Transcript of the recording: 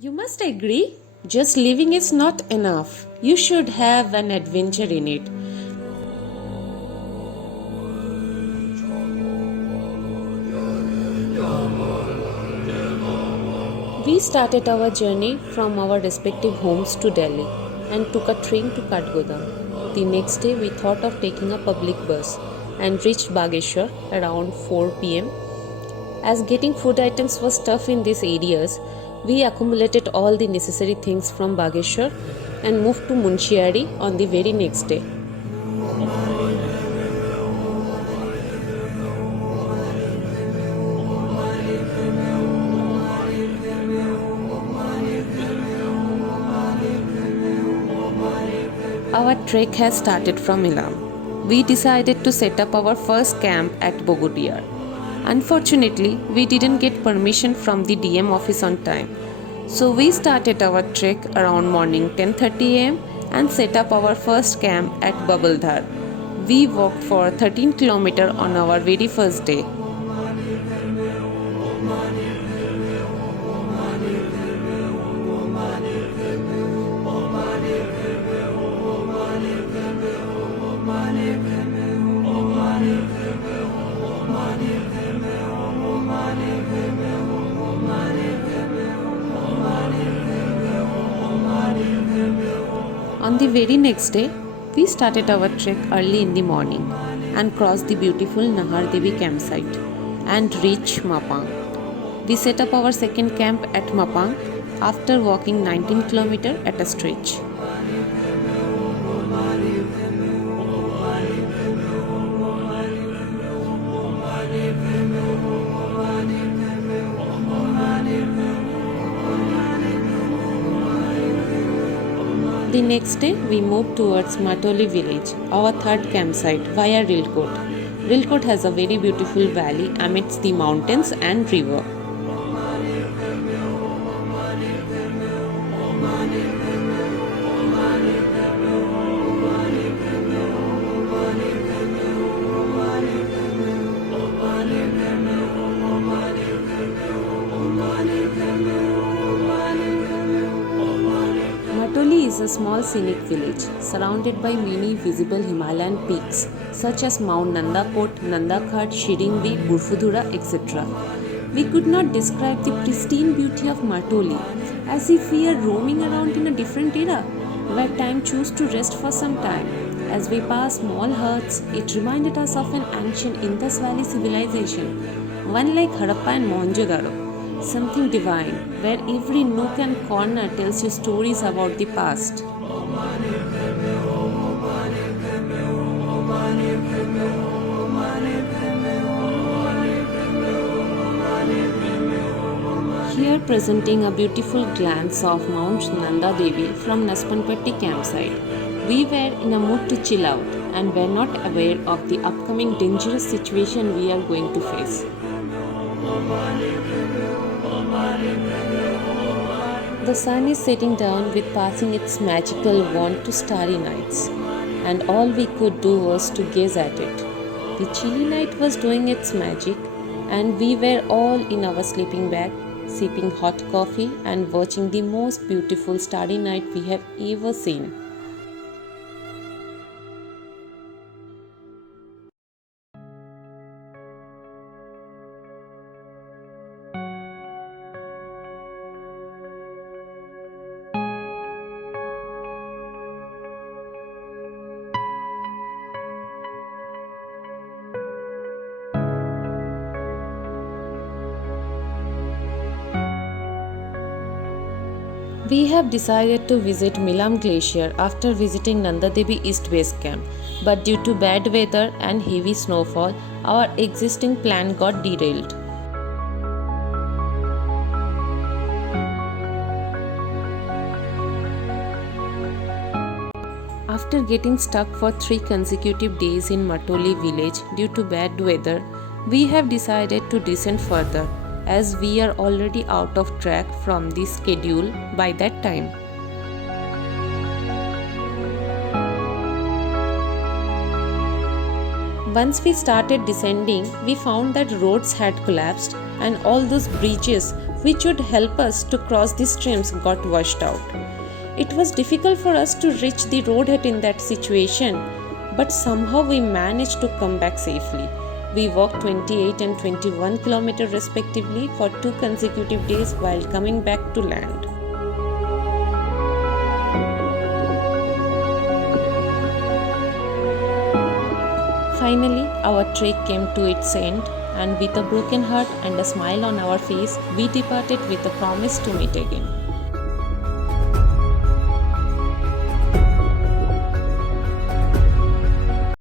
You must agree, just living is not enough. You should have an adventure in it. We started our journey from our respective homes to Delhi and took a train to Kathgodam. The next day, we thought of taking a public bus and reached Bageshwar around 4 pm. As getting food items was tough in these areas, we accumulated all the necessary things from Bageshwar and moved to Munsiyari on the very next day. Our trek has started from Lilam. We decided to set up our first camp at Bogudiar. Unfortunately, we didn't get permission from the DM office on time. So we started our trek around morning 10:30 am and set up our first camp at Babaldhar. We walked for 13 km on our very first day. On the very next day, we started our trek early in the morning and crossed the beautiful Devi campsite and reached Mapang. We set up our second camp at Mapang after walking 19 km at a stretch. The next day, we moved towards Martoli village, our third campsite, via Railcoat. Railcoat has a very beautiful valley amidst the mountains and river. Martoli is a small scenic village surrounded by many visible Himalayan peaks such as Mount Nanda, Nanda Ghat, Shiringdi, Burfudura, etc. We could not describe the pristine beauty of Martoli as if we are roaming around in a different era where time chose to rest for some time. As we passed small huts, it reminded us of an ancient Indus Valley civilization, one like Harappa and Mohenjo-daro. Something divine, where every nook and corner tells you stories about the past. Here presenting a beautiful glance of Mount Nanda Devi from Naspanpatti campsite. We were in a mood to chill out and were not aware of the upcoming dangerous situation we are going to face. The sun is setting down with passing its magical wand to starry nights, and all we could do was to gaze at it. The chilly night was doing its magic, and we were all in our sleeping bag, sipping hot coffee and watching the most beautiful starry night we have ever seen. We have decided to visit Lilam Glacier after visiting Nanda Devi East Base Camp, but due to bad weather and heavy snowfall, our existing plan got derailed. After getting stuck for 3 consecutive days in Martoli village due to bad weather, we have decided to descend further, as we are already out of track from the schedule by that time. Once we started descending, we found that roads had collapsed and all those bridges which would help us to cross the streams got washed out. It was difficult for us to reach the roadhead in that situation, but somehow we managed to come back safely. We walked 28 and 21 kilometers respectively for 2 consecutive days while coming back to land. Finally, our trek came to its end, and with a broken heart and a smile on our face, we departed with a promise to meet again.